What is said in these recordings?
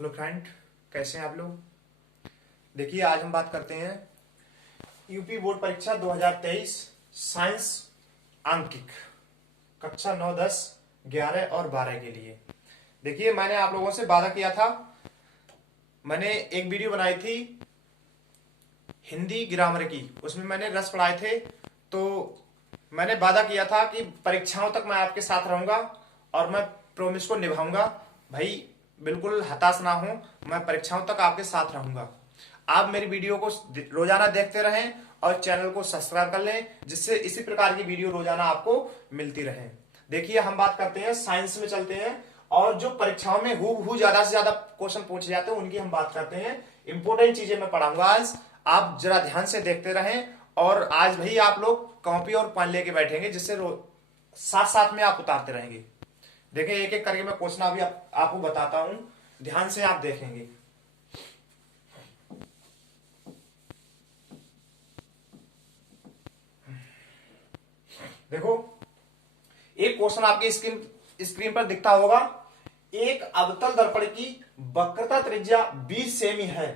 Hello friend, कैसे हैं आप लोग। देखिए, आज हम बात करते हैं यूपी बोर्ड परीक्षा 2023 साइंस आंकिक कक्षा 9, 10, 11 और 12 के लिए। देखिए, मैंने आप लोगों से वादा किया था, मैंने एक वीडियो बनाई थी हिंदी ग्रामर की, उसमें मैंने रस पढ़ाए थे। तो मैंने वादा किया था कि परीक्षाओं तक मैं आपके साथ रहूंगा और मैं प्रॉमिस को निभाऊंगा। भाई बिल्कुल हताश ना हो, मैं परीक्षाओं तक आपके साथ रहूंगा। आप मेरी वीडियो को रोजाना देखते रहें और चैनल को सब्सक्राइब कर लें, जिससे इसी प्रकार की वीडियो रोजाना आपको मिलती रहे। देखिए, हम बात करते हैं साइंस में, चलते हैं और जो परीक्षाओं में हूबहू ज्यादा से ज्यादा क्वेश्चन पूछे जाते हैं उनकी हम बात करते हैं। इंपोर्टेंट चीजें मैं पढ़ाऊंगा आज, आप जरा ध्यान से देखते रहें। और आज भाई आप लोग कॉपी और पेन लेके बैठेंगे, जिससे साथ साथ में आप उतारते रहेंगे। देखिए, एक एक करके मैं क्वेश्चन अभी आपको बताता हूं, ध्यान से आप देखेंगे। देखो, एक क्वेश्चन आपके स्क्रीन पर दिखता होगा। एक अवतल दर्पण की वक्रता त्रिज्या 20 सेमी है।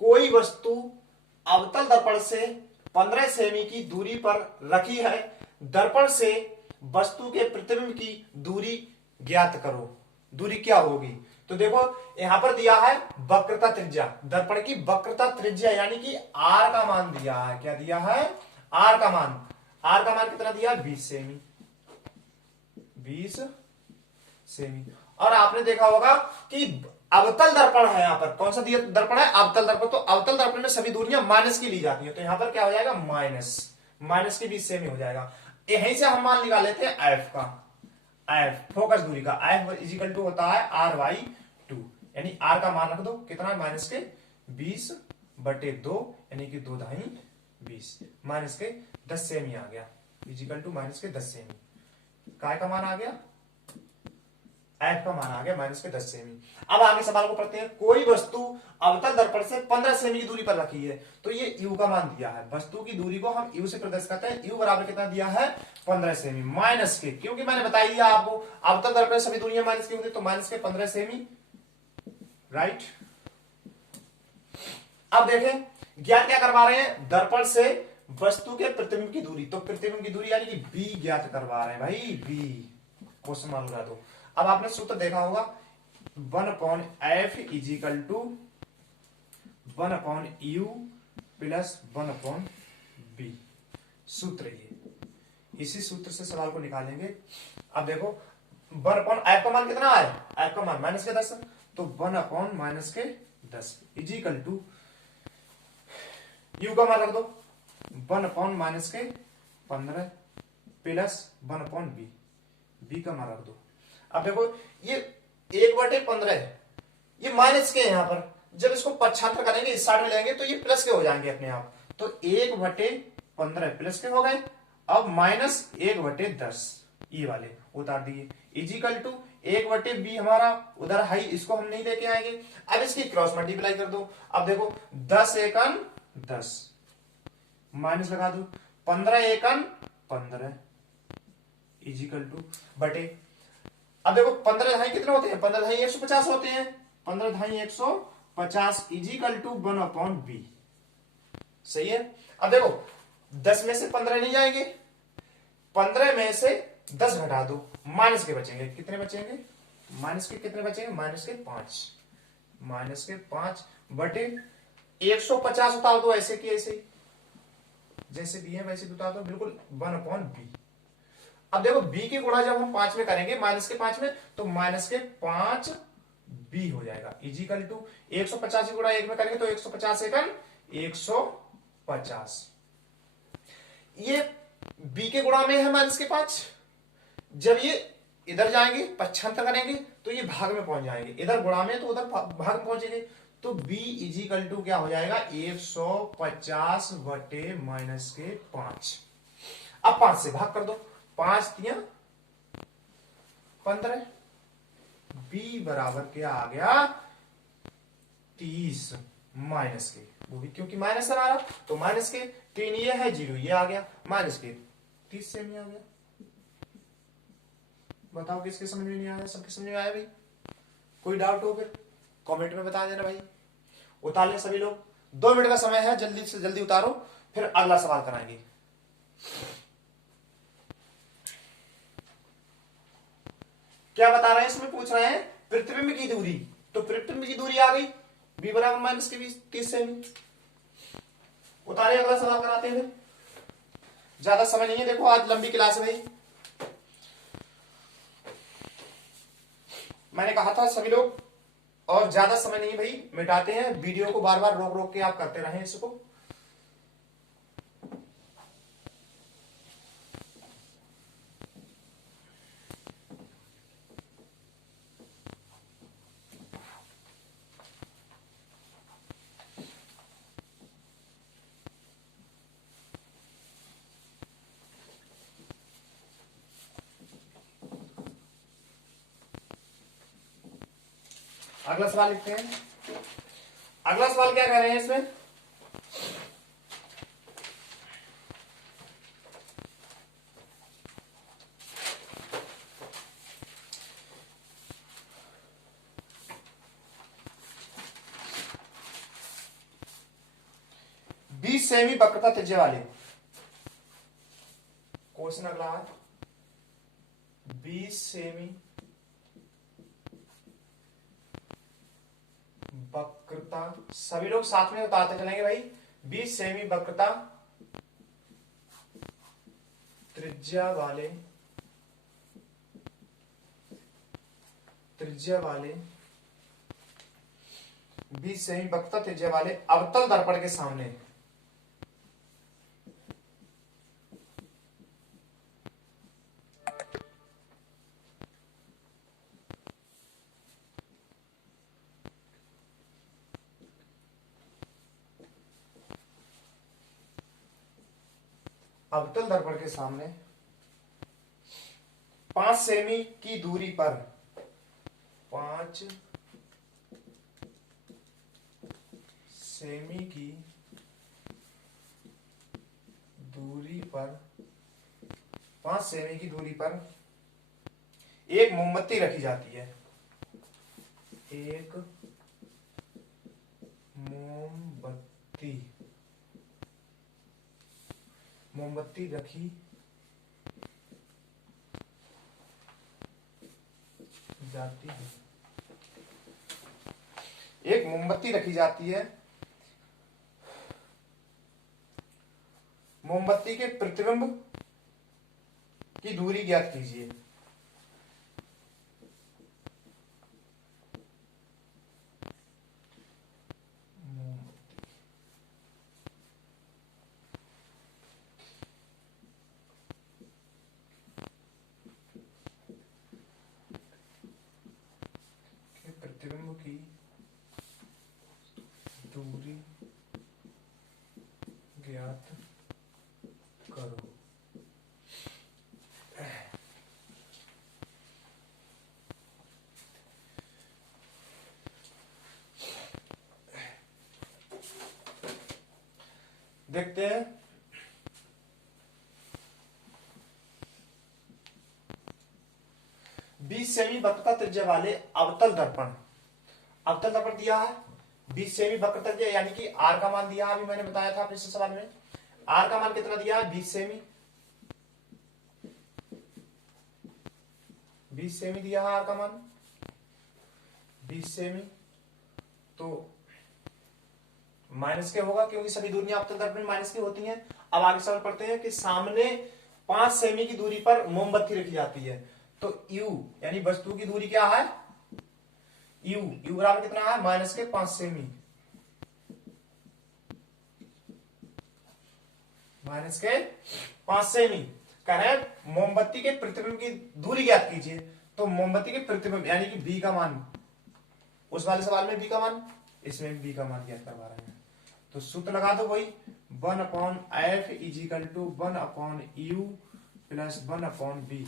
कोई वस्तु अवतल दर्पण से 15 सेमी की दूरी पर रखी है। दर्पण से वस्तु के प्रतिबिंब की दूरी ज्ञात करो। दूरी क्या होगी? तो देखो, यहां पर दिया है वक्रता त्रिज्या, दर्पण की वक्रता त्रिज्या यानी कि आर का मान दिया है। क्या दिया है? आर का मान। आर का मान कितना दिया है? 20 सेमी। 20 सेमी। और आपने देखा होगा कि अवतल दर्पण है, यहां पर कौन सा दिया दर्पण है? अवतल दर्पण। तो अवतल दर्पण में सभी दूरियां माइनस की ली जाती है, तो यहां पर क्या हो जाएगा? माइनस की 20 सेमी हो जाएगा। यहीं से हम मान निकाल लेते हैं एफ का। एफ फोकस दूरी का एफ इजिकल टू होता है आर बाई 2, यानी आर का मान रख दो कितना है? माइनस के 20/2, यानी कि 2 दहाई 20, माइनस के 10 सेमी आ गया, इजिकल टू माइनस के 10 सेमी। काय का मान आ गया? एफ का मान आ गया माइनस के 10 सेमी। अब आगे सवाल को पढ़ते हैं। कोई वस्तु अवतल दर्पण से 15 सेमी की दूरी पर रखी है, तो ये यू का मान दिया है। वस्तु की दूरी को हम यू से प्रदर्शित करते हैं। यू बराबर कितना दिया है? 15 सेमी। माइनस के, क्योंकि मैंने बता दिया आपको अवतल दर्पण सभी दूरियां माइनस की होती, तो माइनस के 15 सेमी, राइट। अब देखें, ज्ञात क्या करवा रहे हैं? दर्पण से वस्तु के प्रतिबिंब की दूरी, तो प्रतिबिंब की दूरी यानी कि बी ज्ञात करवा रहे हैं भाई। बी क्वेश्चन मान लगा दो। अब आपने सूत्र देखा होगा, 1/f is equal to 1/u plus 1/b। सूत्र ये, इसी सूत्र से सवाल को निकालेंगे। अब देखो, 1/f का मान कितना है? f का मान माइनस के 10, तो 1/-10 इजिकल टू u का मान रख दो 1/-15 प्लस 1/b। b का मान रख दो। अब देखो, ये 1/15 है, ये माइनस के यहां पर, जब इसको पक्षांतर करेंगे इस साइड में लेंगे तो ये प्लस के हो जाएंगे अपने आप। तो 1/15 प्लस के हो गए। अब माइनस 1/10 ये वाले उतार दिए, इजिकल टू 1/b हमारा उधर है, इसको हम नहीं लेके आएंगे। अब इसकी क्रॉस मल्टीप्लाई कर दो। अब देखो, 10 एकन 10 माइनस लगा दो, 15 एकन 15 इजिकल टू बटे। अब देखो, 15 दहाई कितने होते हैं? 15 दहाई 150 होते हैं। 15 दहाई 150 इजिकल टू 1/b। सही है। अब देखो, 10 में से 15 नहीं जाएंगे, 15 में से 10 घटा दो, माइनस के बचेंगे। कितने बचेंगे? माइनस के कितने बचेंगे? माइनस के 5। माइनस के 5 बटे 150 उतार दो, ऐसे की ऐसे, जैसे भी है वैसे उतार दो, बिल्कुल 1/b। अब देखो, b की गुणा जब हम 5 में करेंगे, माइनस के 5 में, तो माइनस के 5b हो जाएगा, इजिकल टू 150 की गुणा 1 में करेंगे तो 150 एकन 150। ये b के गुणा में है माइनस के 5। जब ये इधर जाएंगे पक्षांतर करेंगे तो ये भाग में पहुंच जाएंगे, इधर गुणा में तो उधर भाग में पहुंचेंगे। तो b इजिकल टू क्या हो जाएगा? 150 बटे माइनस के 5। अब 5 से भाग कर दो, 5 तिया 15। b बराबर क्या आ गया? 30 माइनस के, वो भी क्योंकि माइनस है हमारा, तो माइनस के 3 ये है, 0 ये आ गया, माइनस के 30 सेमी आ गया। बताओ किसके समझ में नहीं आया? सबके समझ में आया भाई? कोई डाउट हो फिर? कमेंट में बता देना भाई। उतार ले सभी लोग, 2 मिनट का समय है, जल्दी से जल्दी उतारो, फिर अगला सवाल कराएंगे। क्या बता रहे हैं इसमें, पूछ रहे हैं प्रतिबिंब की दूरी, तो प्रतिबिंब की दूरी आ गई b बराबर माइनस के 30 सेमी। उतारे, अगला सवाल कराते हैं। ज्यादा समय नहीं है, देखो आज लंबी क्लास है भाई। मैंने कहा था सभी लोग, और ज्यादा समय नहीं है भाई, मिटाते हैं वीडियो को, बार बार रोक रोक के आप करते रहें इसको। अगला सवाल लिखते हैं। अगला सवाल क्या कह रहे हैं इसमें, बीस सेमी वक्रता त्रिज्या वाले, क्वेश्चन अगला है 20 सेमी वक्रता, सभी लोग साथ में उतारते चलेंगे भाई। 20 सेमी वक्रता त्रिज्या वाले 20 सेमी वक्रता त्रिज्या वाले अवतल दर्पण के सामने अवतल दर्पण के सामने 5 सेमी की दूरी पर 5 सेमी की दूरी पर 5 सेमी की दूरी पर एक मोमबत्ती रखी जाती है। एक मोमबत्ती रखी जाती है। एक मोमबत्ती रखी जाती है। मोमबत्ती के प्रतिबिंब की दूरी ज्ञात कीजिए। प्रतिबिंब की दूरी ज्ञात करो। देखते हैं, बीस सेमी वक्रता त्रिज्या वाले अवतल दर्पण दिया है। 20 सेमी वक्रता त्रिज्या यानी कि आर का मान दिया, अभी मैंने बताया था पिछले सवाल में। आर का मान कितना दिया है, 20 सेमी। 20 सेमी दिया है आर का मान, 20 सेमी। तो माइनस के होगा क्योंकि सभी दूरियां अवतल दर्पण में माइनस की होती हैं। अब आगे सवाल पढ़ते हैं कि सामने 5 सेमी की दूरी पर मोमबत्ती रखी जाती है। तो U यानी वस्तु की दूरी क्या है, U बराबर कितना है, माइनस के 5 सेमी। माइनस के 5 सेमी। कह रहे हैं मोमबत्ती के प्रतिबिंब की दूरी ज्ञात कीजिए। तो मोमबत्ती के प्रतिबिंब यानी कि B का मान, उस वाले सवाल में B का मान, इसमें B का मान ज्ञात करवा रहे हैं। तो सूत्र लगा दो वही, 1/f is equal to 1/u plus 1/b।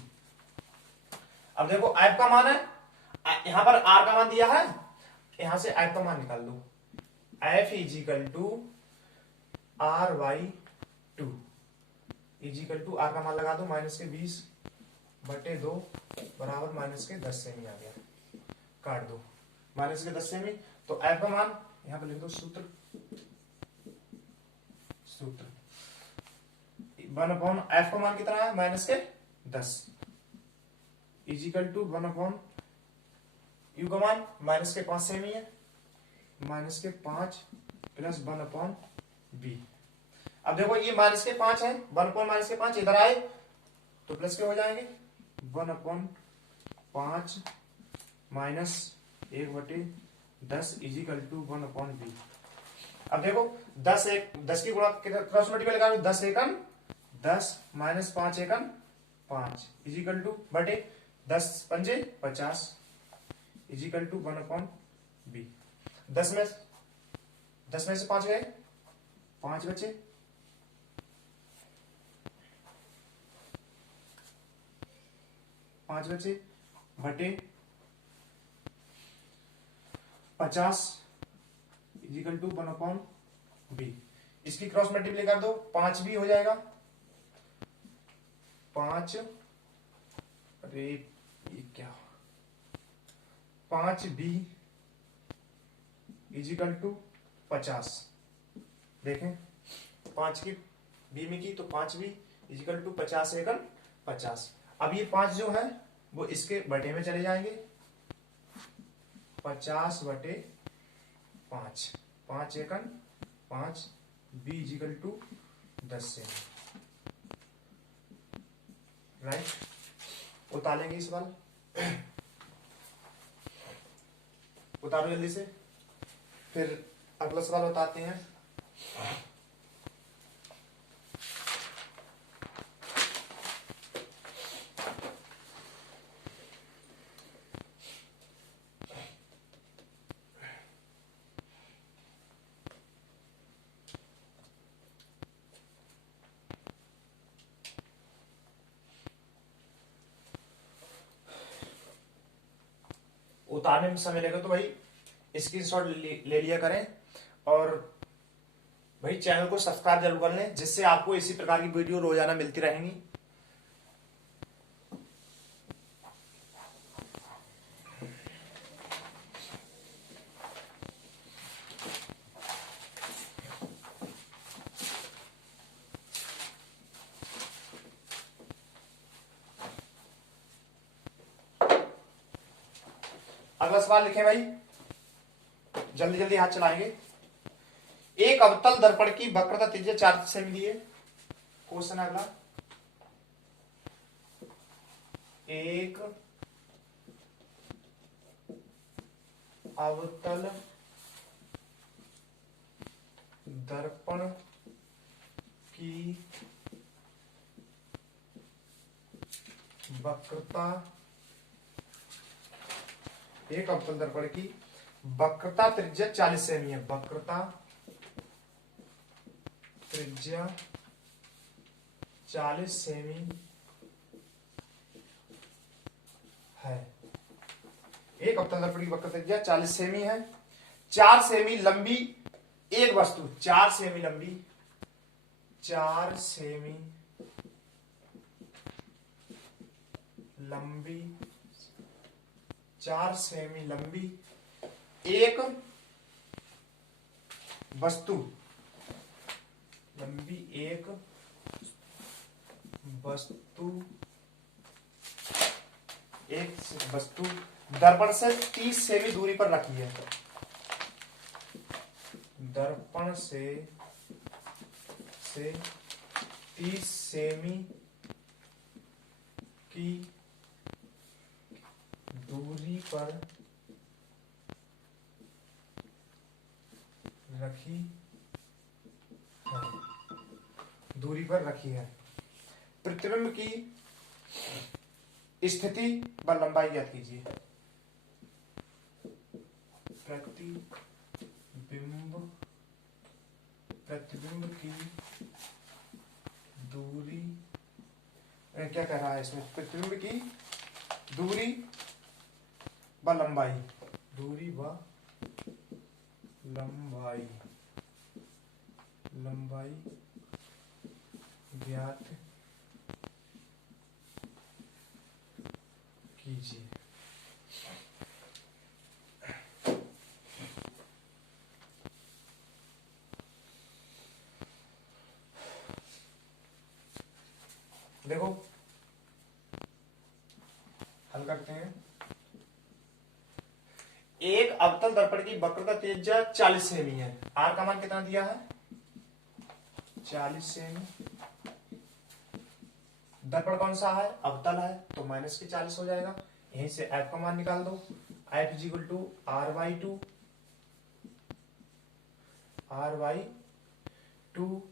अब देखो f का मान है, यहां पर r का मान दिया है, यहां से f का मान निकाल दो। f is equal to r/2 is equal to r का मान लगा दो, माइनस के 20/2 बराबर माइनस के 10 सेमी आ गया। काट दो, माइनस के 10 सेमी। तो एफ का मान यहां पर लिख दो, सूत्र 1/f का मान कितना है, माइनस के 10 इजिकल टू 1/, यू का मान माइनस के 5 सेमी है, माइनस के 5 प्लस 1/b। अब देखो ये माइनस के 5 है, 1/-5 इधर आए तो प्लस के हो जाएंगे, 1/5 माइनस 1/10 इजिकल टू 1/b। अब देखो 10 की गुणा क्रॉस मल्टीप्लाई करो, 10 एकम 10 माइनस 5 एकम 5 इजिकल टू बटे 10 पंजे 50 इजिकल टू 1/b। 10 में से 5 गए, 5 बचे, 5 बचे बटे 50 इजिकल टू 1/b। इसकी क्रॉस मल्टीप्लाई कर दो, 5 भी हो जाएगा, 5, अरे ये क्या, 5b इजिकल टू 50। देखें 5 की बी में की तो 5b इजिकल टू 50 एकम 50। अब ये 5 जो है वो इसके बटे में चले जाएंगे, 50/5, 5 एकम 5 b इजिकल टू 10 से, राइट। उतारेंगे इस बार, उतारो जल्दी से, फिर अगला सवाल बताते हैं। उतारने में समय लगेगा तो भाई स्क्रीनशॉट ले लिया करें, और भाई चैनल को सब्सक्राइब जरूर कर लें, जिससे आपको इसी प्रकार की वीडियो रोजाना मिलती रहेंगी। अगला सवाल लिखें भाई, जल्दी जल्दी हाथ चलाएंगे। एक अवतल दर्पण की वक्रता त्रिज्या 4 सेमी दी है। क्वेश्चन अगला, एक अवतल दर्पण की वक्रता, एक अवतल दर्पण की वक्रता त्रिज्या 40 सेमी है, वक्रता त्रिज्या 40 सेमी है। एक अवतल दर्पण की वक्रता त्रिज्या 40 सेमी है। 4 सेमी लंबी एक वस्तु, 4 सेमी लंबी, 4 सेमी लंबी, 4 सेमी लंबी एक वस्तु, लंबी एक वस्तु, एक वस्तु दर्पण से 30 सेमी दूरी पर रखी है, दर्पण से 30 सेमी की दूरी पर रखी है, दूरी पर रखी है। प्रतिबिंब की स्थिति व लंबाई ज्ञात कीजिए। प्रतिबिंब की दूरी, क्या कह रहा है इसमें, प्रतिबिंब की दूरी व लंबाई, दूरी व लंबाई, लंबाई ज्ञात कीजिए। करते हैं। एक अवतल दर्पण की वक्रता त्रिज्या 40 सेमी है। आर का मान कितना दिया है? 40 सेमी। दर्पण कौन सा है? अवतल है, तो माइनस के 40 हो जाएगा। यहीं से एफ का मान निकाल दो। F is equal to r by two, r by two,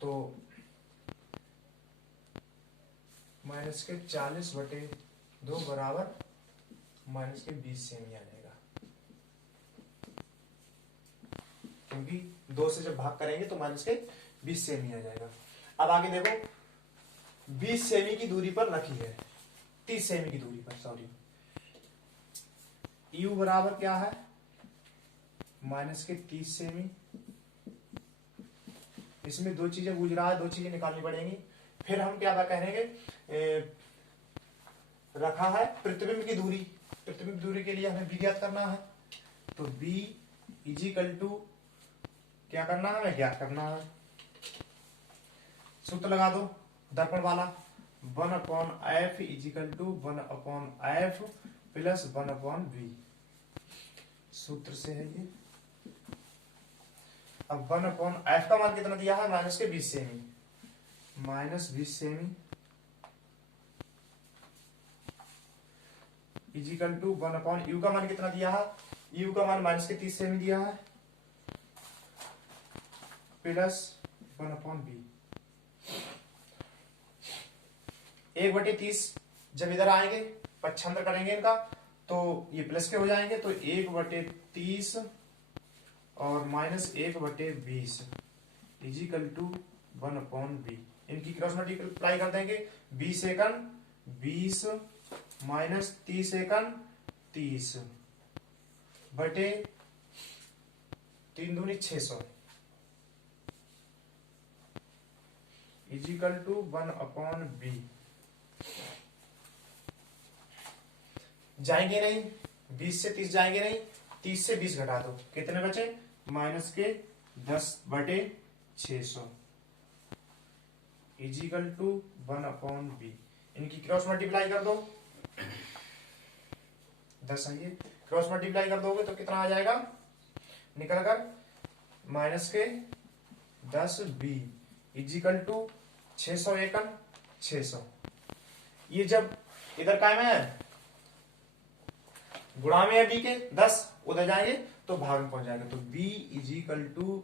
तो माइनस के 40 बटे 2 बराबर माइनस के 20 सेमी आ जाएगा, क्योंकि 2 से जब भाग करेंगे तो माइनस के 20 सेमी आ जाएगा। अब आगे देखो, 20 सेमी की दूरी पर रखी है, 30 सेमी की दूरी पर, सॉरी। यू बराबर क्या है? माइनस के 30 सेमी। इसमें 2 चीजें बूझ रहा है, 2 चीजें निकालनी पड़ेंगी। फिर हम क्या कहेंगे, रखा है प्रतिबिंब की दूरी। प्रतिबिंब की दूरी के लिए हमें बी ज्ञात करना है, तो बी इजिकल टू क्या करना है? हमें ज्ञात करना है। सूत्र लगा दो दर्पण वाला, 1/f is equal to 1/f plus 1/v। सूत्र से है ये। अब 1/f का मान कितना दिया है? माइनस के 20 सेमी, माइनस 20 सेमी इजिकल टू 1/u का मान कितना दिया है? u का मान माइनस के 30 सेमी दिया है, प्लस 1/v। 1/30 जब इधर आएंगे, पक्षांतर करेंगे इनका, तो ये प्लस के हो जाएंगे, तो 1/30 और माइनस 1/20 इजिकल टू 1/v। इनकी क्रॉस मल्टीप्लाई कर देंगे, 20 एकन 20 माइनस 30 एकन 30 बटे 3 दूनी 600 इजिकल टू 1/v। जाएंगे नहीं, 20 से 30 जाएंगे नहीं, 30 से 20 घटा दो, कितने बचे? माइनस के 10/600 इजिकल टू 1/v। इनकी क्रॉस मल्टीप्लाई कर दो, 10 आइए, क्रॉस मल्टीप्लाई कर दोगे तो कितना आ जाएगा निकल कर? माइनस के 10b इजिकल टू 600 एकन 600। ये जब इधर काय में है, गुणा में है b के 10, उधर जाएंगे तो भाग में पहुंच जाएगा, तो b is equal to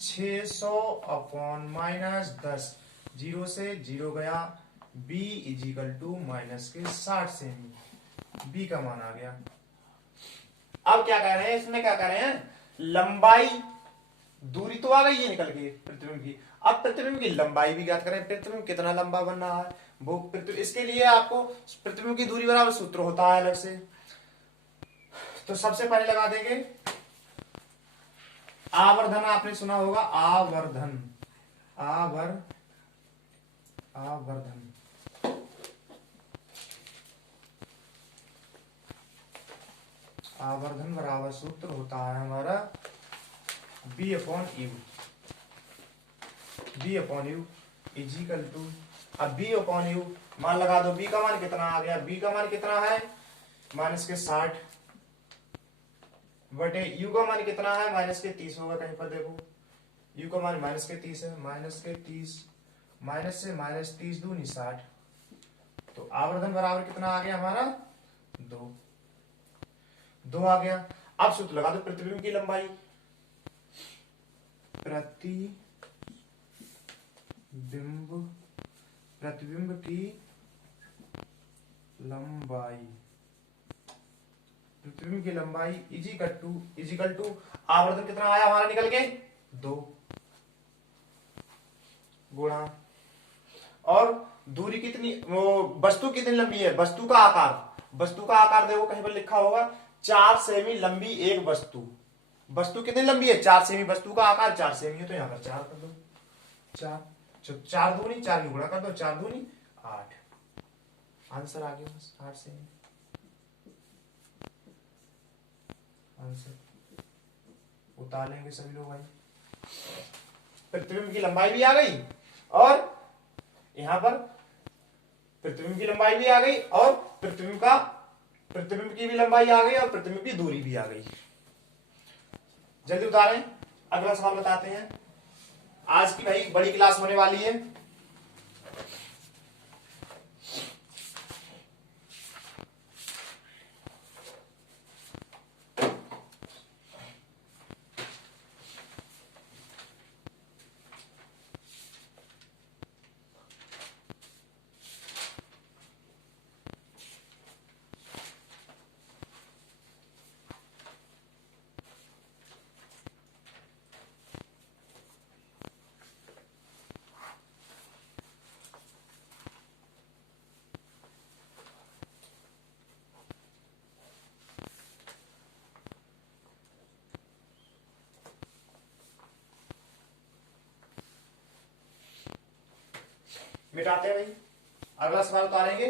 600 upon minus 10, 0 से 0 गया, b इजिकल टू माइनस के 60 सेमी, b का मान आ गया। अब क्या कह रहे हैं, इसमें क्या कह रहे हैं? लंबाई, दूरी तो आ गई है निकल के प्रतिबिंब की, अब प्रतिबिंब की लंबाई भी ज्ञात करें। प्रतिबिंब कितना लंबा बन रहा है वो, इसके लिए आपको प्रतिबिंब की दूरी बराबर सूत्र होता है अलग से। तो सबसे पहले लगा देंगे आवर्धन, आपने सुना होगा आवर्धन, आवर्धन आवर्धन बराबर सूत्र होता है हमारा b/u, b/u इजिकल टू, अब b/u मान लगा दो, b का मान कितना आ गया? b का मान कितना है? माइनस के 60 बटे u का मान कितना है? माइनस के 30 होगा, कहीं पर देखो u का मान माइनस के 30 है, माइनस के 30 माइनस से माइनस 30 दूनी 60, तो आवर्धन बराबर कितना आ गया हमारा? 2 आ गया। अब सूत्र लगा दो प्रतिबिंब की लंबाई, प्रतिबिंब की लंबाई, प्रतिबिंब की लंबाई इजिकल टू आवर्धन कितना आया हमारा निकल के? 2 गुणा, और दूरी कितनी, वो वस्तु कितनी लंबी है? वस्तु का आकार देखो कहीं पर लिखा होगा 4 सेमी लंबी एक वस्तु। वस्तु कितनी लंबी है? 4 सेमी, वस्तु का आकार 4 सेमी है, तो यहां पर 4 कर दो, 4 दूनी 4 की गुणा कर दो, 4 दूनी 8, आंसर आ गया बस 8 सेमी आंसर। उतार लेंगे सभी लोग भाई। प्रतिबिंब की लंबाई भी आ गई, और यहां पर प्रतिबिंब की लंबाई भी आ गई, और प्रतिबिंब का प्रतिबिंब की भी लंबाई आ गई और प्रतिबिंब की दूरी भी आ गई। जल्दी उतारें, अगला सवाल बताते हैं। आज की भाई बड़ी क्लास होने वाली है। मिटाते हैं भाई, अगला सवाल उतारेंगे।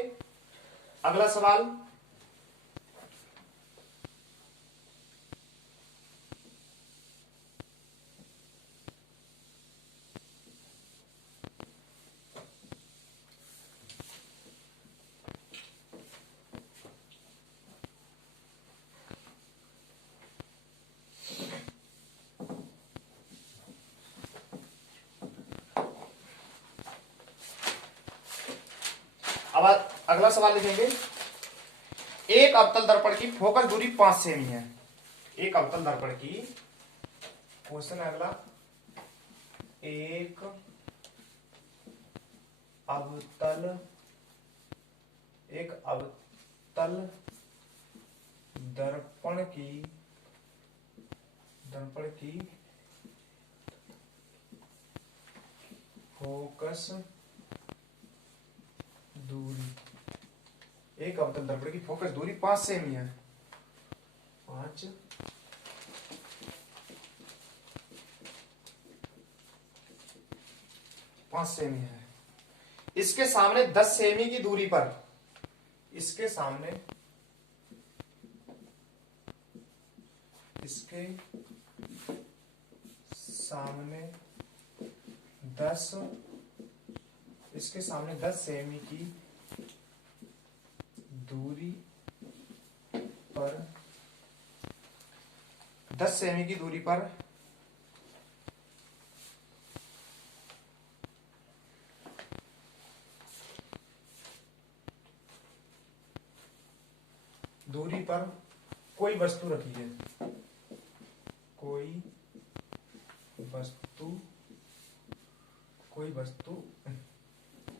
अगला सवाल, अब अगला सवाल लिखेंगे। एक अवतल दर्पण की फोकस दूरी 5 सेमी है। एक अवतल दर्पण की, क्वेश्चन है अगला, एक अवतल दर्पण की फोकस दूरी, एक अवतल दर्पण की फोकस दूरी 5 सेमी है। 5 सेमी है। इसके सामने 10 सेमी की दूरी पर, इसके सामने 10 सेमी की दूरी पर, 10 सेमी की दूरी पर कोई वस्तु रखी है। कोई वस्तु